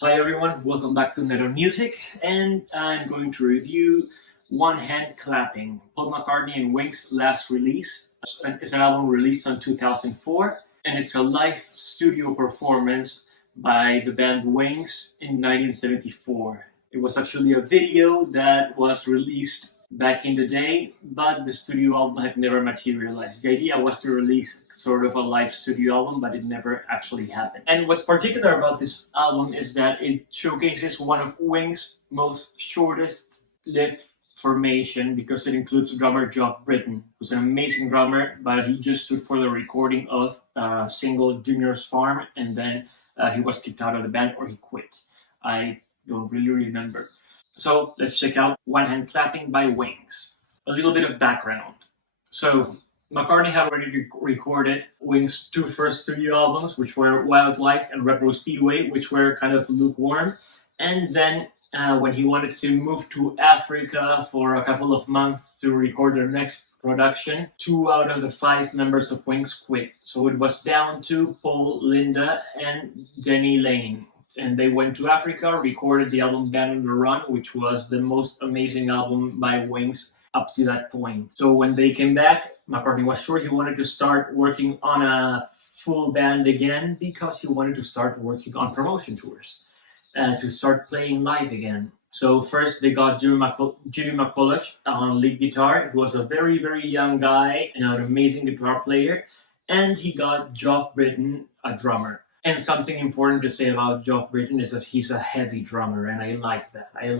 Hi everyone, welcome back to Metal Music, and I'm going to review One Hand Clapping, Paul McCartney and Wings' last release. It's an album released in 2004, and it's a live studio performance by the band Wings in 1974. It was actually a video that was released back in the day, but the studio album had never materialized. The idea was to release sort of a live studio album, but it never actually happened. And what's particular about this album is that it showcases one of Wings' most shortest lived formation because it includes drummer Geoff Britton, who's an amazing drummer, but he just stood for the recording of single Junior's Farm, and then he was kicked out of the band or he quit. I don't really remember. So let's check out One Hand Clapping by Wings. A little bit of background. So McCartney had already recorded Wings' two first studio albums, which were Wildlife and Retro Speedway, which were kind of lukewarm. And then when he wanted to move to Africa for a couple of months to record their next production, 2 out of the 5 members of Wings quit. So it was down to Paul, Linda, and Denny Lane. And they went to Africa, recorded the album Band on the Run, which was the most amazing album by Wings up to that point. So when they came back, McCartney was sure he wanted to start working on a full band again because he wanted to start working on promotion tours, to start playing live again. So first they got Jimmy McCulloch on lead guitar. He was a very, very young guy and an amazing guitar player. And he got Geoff Britton, a drummer. And something important to say about Geoff Britton is that he's a heavy drummer, and I like that. I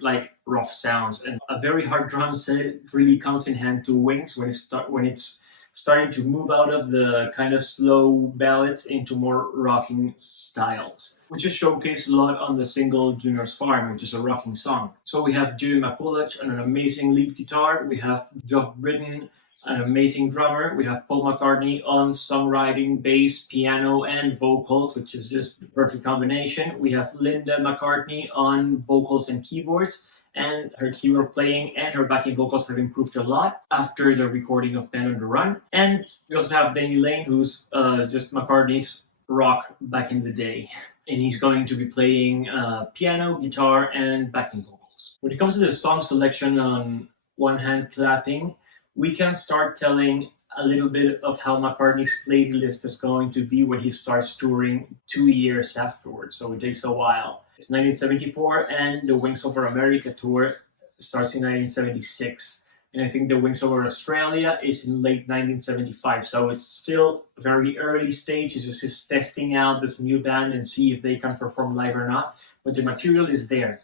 like rough sounds, and a very hard drum set really comes in hand to Wings when it's starting to move out of the kind of slow ballads into more rocking styles, which is showcased a lot on the single Junior's Farm, which is a rocking song. So we have Jimmy McCulloch on an amazing lead guitar. We have Geoff Britton, an amazing drummer. We have Paul McCartney on songwriting, bass, piano, and vocals, which is just the perfect combination. We have Linda McCartney on vocals and keyboards, and her keyboard playing and her backing vocals have improved a lot after the recording of Band on the Run. And we also have Denny Lane, who's just McCartney's rock back in the day. And he's going to be playing piano, guitar, and backing vocals. When it comes to the song selection on One Hand Clapping, we can start telling a little bit of how McCartney's playlist is going to be when he starts touring 2 years afterwards. So it takes a while. It's 1974, and the Wings Over America tour starts in 1976. And I think the Wings Over Australia is in late 1975. So it's still a very early stage. It's just testing out this new band and see if they can perform live or not. But the material is there.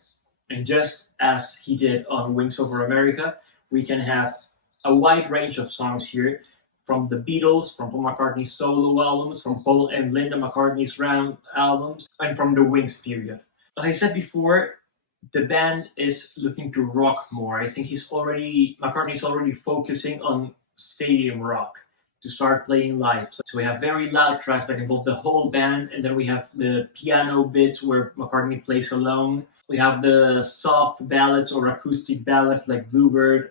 And just as he did on Wings Over America, we can have a wide range of songs here, from the Beatles, from Paul McCartney's solo albums, from Paul and Linda McCartney's round albums, and from the Wings period. As I said before, the band is looking to rock more. I think McCartney's already focusing on stadium rock to start playing live. So we have very loud tracks that involve the whole band, and then we have the piano bits where McCartney plays alone. We have the soft ballads or acoustic ballads like Bluebird,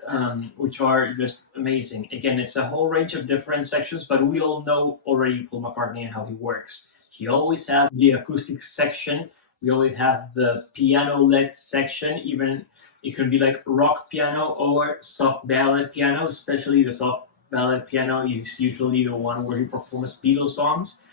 which are just amazing. Again, it's a whole range of different sections, but we all know already Paul McCartney and how he works. He always has the acoustic section. We always have the piano-led section. Even it could be like rock piano or soft ballad piano, especially the soft ballad piano is usually the one where he performs Beatles songs.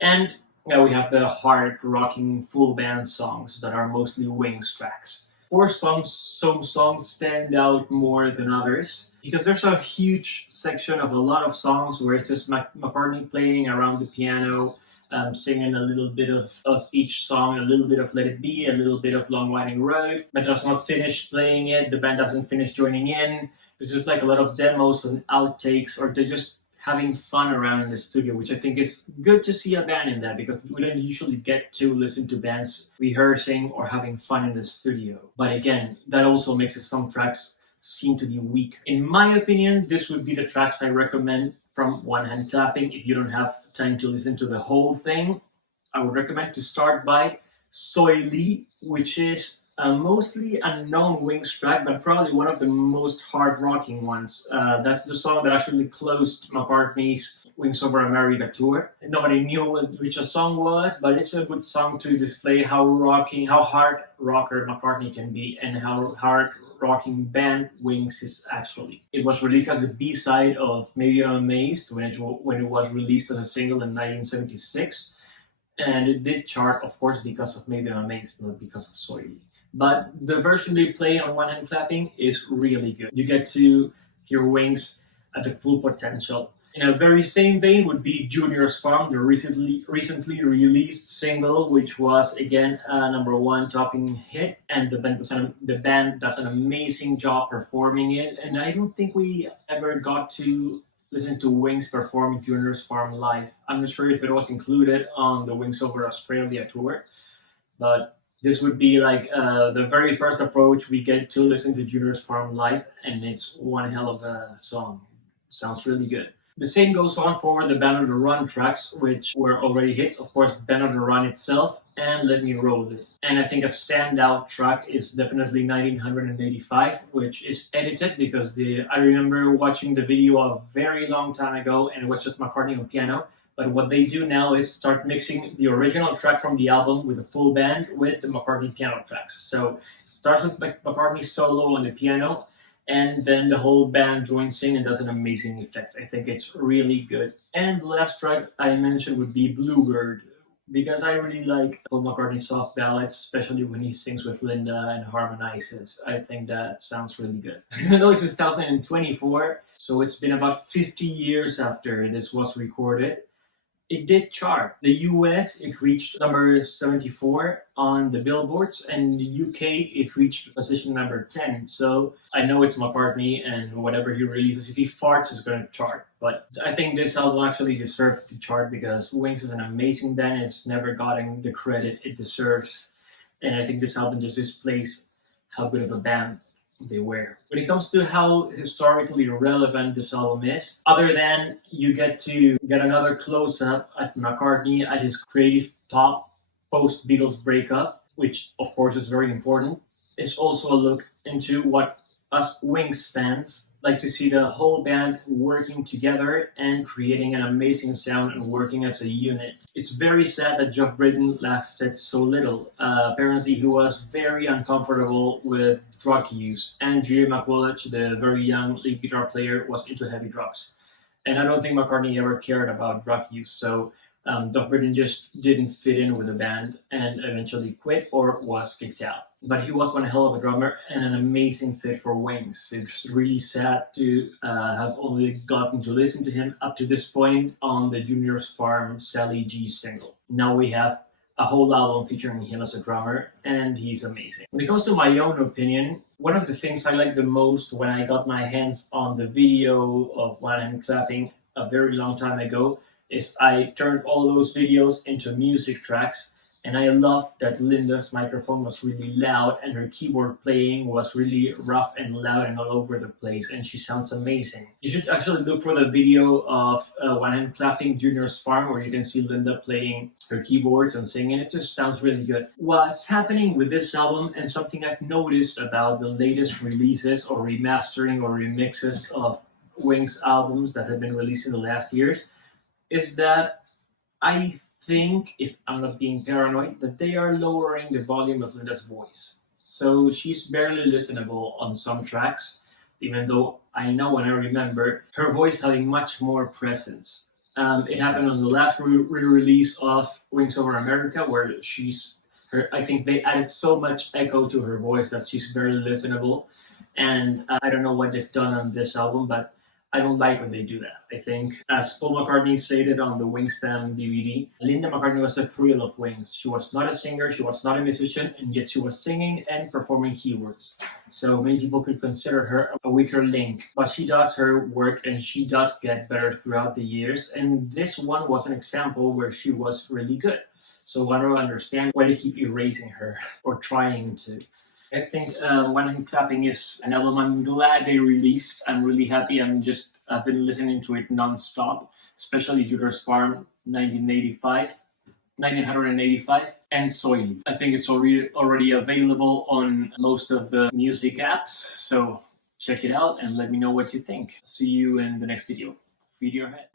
And now we have the hard rocking full band songs that are mostly Wings tracks. Some songs stand out more than others because there's a huge section of a lot of songs where it's just McCartney playing around the piano, singing a little bit of each song, a little bit of Let It Be, a little bit of Long Winding Road, but does not finish playing it. The band doesn't finish joining in. There's just like a lot of demos and outtakes, or they're just having fun around in the studio, which I think is good to see a band in that because we don't usually get to listen to bands rehearsing or having fun in the studio. But again, that also makes some tracks seem to be weak. In my opinion, this would be the tracks I recommend from One Hand Clapping. If you don't have time to listen to the whole thing, I would recommend to start by Soy Lee, which is A mostly unknown Wings track, but probably one of the most hard-rocking ones. That's the song that actually closed McCartney's Wings Over America tour. Nobody knew which a song was, but it's a good song to display how hard rocker McCartney can be, and how hard rocking band Wings is actually. It was released as the B-side of Maybe I'm Amazed when it was released as a single in 1976. And it did chart, of course, because of Maybe I'm Amazed, not because of Soily. But the version they play on One Hand Clapping is really good. You get to hear Wings at the full potential. In a very same vein would be Junior's Farm, the recently released single, which was again a number one topping hit, and the band does an amazing job performing it. And I don't think we ever got to listen to Wings perform Junior's Farm live. I'm not sure if it was included on the Wings Over Australia tour, but this would be like the very first approach we get to listen to Junior's Farm live, and it's one hell of a song. Sounds really good. The same goes on for the Band on the Run tracks, which were already hits. Of course, Band on the Run itself and Let Me Roll It. And I think a standout track is definitely 1985, which is edited because I remember watching the video a very long time ago, and it was just McCartney on piano. But what they do now is start mixing the original track from the album with the full band with the McCartney piano tracks. So it starts with McCartney solo on the piano, and then the whole band joins in and does an amazing effect. I think it's really good. And the last track I mentioned would be Bluebird, because I really like Paul McCartney's soft ballads, especially when he sings with Linda and harmonizes. I think that sounds really good. Even though it's 2024, so it's been about 50 years after this was recorded, it did chart. The US, it reached number 74 on the billboards, and the UK, it reached position number 10. So I know it's McCartney, and whatever he releases, if he farts, is going to chart. But I think this album actually deserves to chart because Wings is an amazing band. It's never gotten the credit it deserves. And I think this album just displays how good of a band they were. When it comes to how historically relevant this album is, other than you get to get another close-up at McCartney at his creative top post-Beatles breakup, which of course is very important, it's also a look into what us Wings fans like to see the whole band working together and creating an amazing sound and working as a unit. It's very sad that Geoff Britton lasted so little. Apparently he was very uncomfortable with drug use, and Julia McWillich, the very young lead guitar player, was into heavy drugs. And I don't think McCartney ever cared about drug use, so Geoff Britton just didn't fit in with the band and eventually quit or was kicked out. But he was one hell of a drummer and an amazing fit for Wings. It's really sad to have only gotten to listen to him up to this point on the Junior's Farm Sally G single. Now we have a whole album featuring him as a drummer, and he's amazing. When it comes to my own opinion, one of the things I like the most when I got my hands on the video of One Hand Clapping a very long time ago is I turned all those videos into music tracks, and I loved that Linda's microphone was really loud and her keyboard playing was really rough and loud and all over the place, and she sounds amazing. You should actually look for the video of One Hand Clapping Junior's Farm, where you can see Linda playing her keyboards and singing. It just sounds really good. What's happening with this album, and something I've noticed about the latest releases or remastering or remixes of Wings albums that have been released in the last years, is that I think, if I'm not being paranoid, that they are lowering the volume of Linda's voice. So she's barely listenable on some tracks, even though I know and I remember her voice having much more presence. It happened on the last re-release of Wings Over America, where I think they added so much echo to her voice that she's very listenable. And I don't know what they've done on this album, but I don't like when they do that. I think, as Paul McCartney stated on the Wingspan DVD, Linda McCartney was the thrill of Wings. She was not a singer, she was not a musician, and yet she was singing and performing keyboards. So many people could consider her a weaker link, but she does her work and she does get better throughout the years. And this one was an example where she was really good. So I don't understand why they keep erasing her or trying to. I think One Hand Clapping is an album I'm glad they released. I'm really happy. I've been listening to it non-stop, especially Junior's Farm 1985. 1985, and Soily. I think it's already available on most of the music apps, so check it out and let me know what you think. See you in the next video. Feed your head.